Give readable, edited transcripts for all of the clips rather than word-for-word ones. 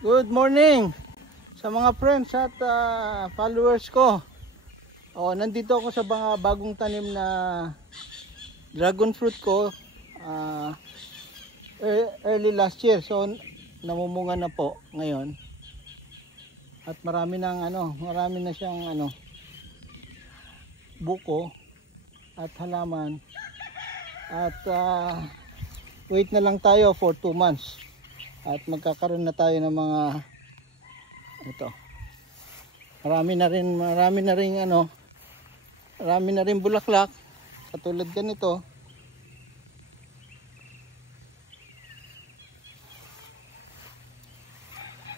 Good morning sa mga friends at followers ko. Nandito ako sa mga bagong tanim na dragon fruit ko early last year. So namumunga na po ngayon. At marami na siyang buko at halaman. At wait na lang tayo for 2 months. At magkakaroon na tayo ng mga marami na rin bulaklak katulad ganito.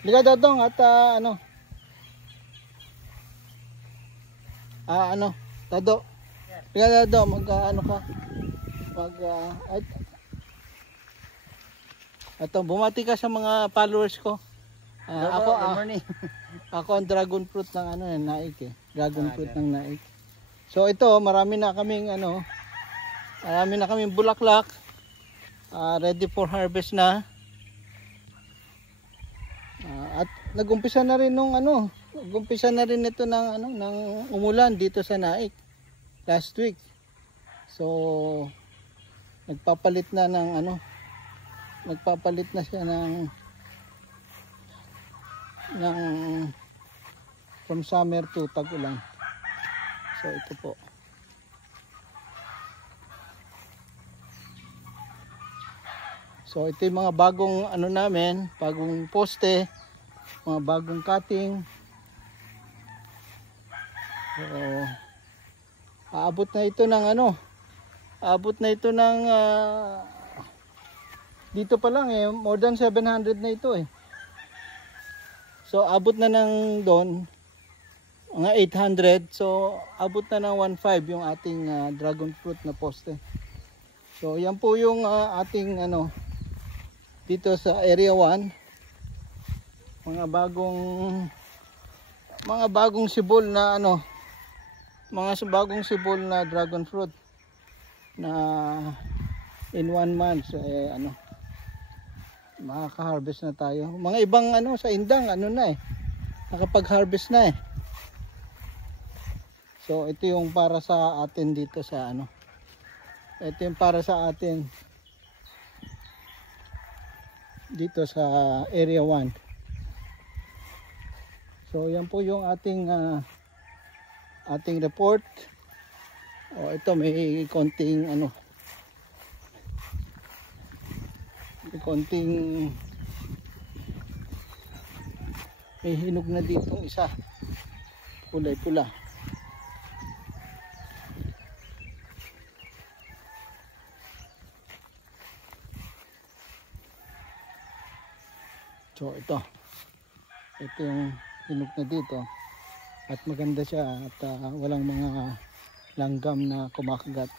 Liga dadong at Dado. Liga dado bumati ka sa mga followers ko. Good morning. Ako ang dragon fruit ng naik Dragon fruit ng naik. So ito, marami na kaming bulaklak. Ready for harvest na. At nagumpisa na rin ito ng umulan dito sa naik last week. So nagpapalit na siya ng from summer to tag-ulan. So ito po. So ito yung mga bagong bagong poste, mga bagong cutting. So aabot na ito ng dito pa lang more than 700 na ito . So abot na ng doon mga 800. So abot na ng 1.5 yung ating dragon fruit na poste. So yan po yung ating dito sa area 1. Mga bagong sibol na bagong sibol na dragon fruit na in 1 month makaka-harvest na tayo. Mga ibang sa indang nakapag-harvest na . So ito yung para sa atin dito sa ito yung para sa atin dito sa area 1. So yan po yung ating report. Ito may konting may hinog na dito isa kulay pula. So ito yung hinog na dito at maganda siya at walang mga langgam na kumakagat.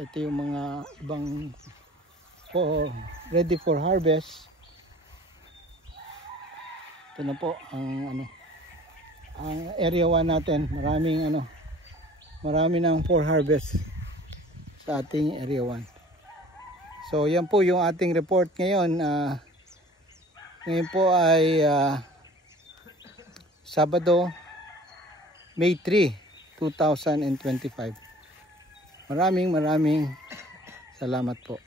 Ito yung mga ibang ready for harvest. Ito na po ang area 1 natin. Marami nang for harvest sa ating area 1. So yan po yung ating report ngayon. Ngayon po ay Sabado, May 3, 2025. Maraming salamat po.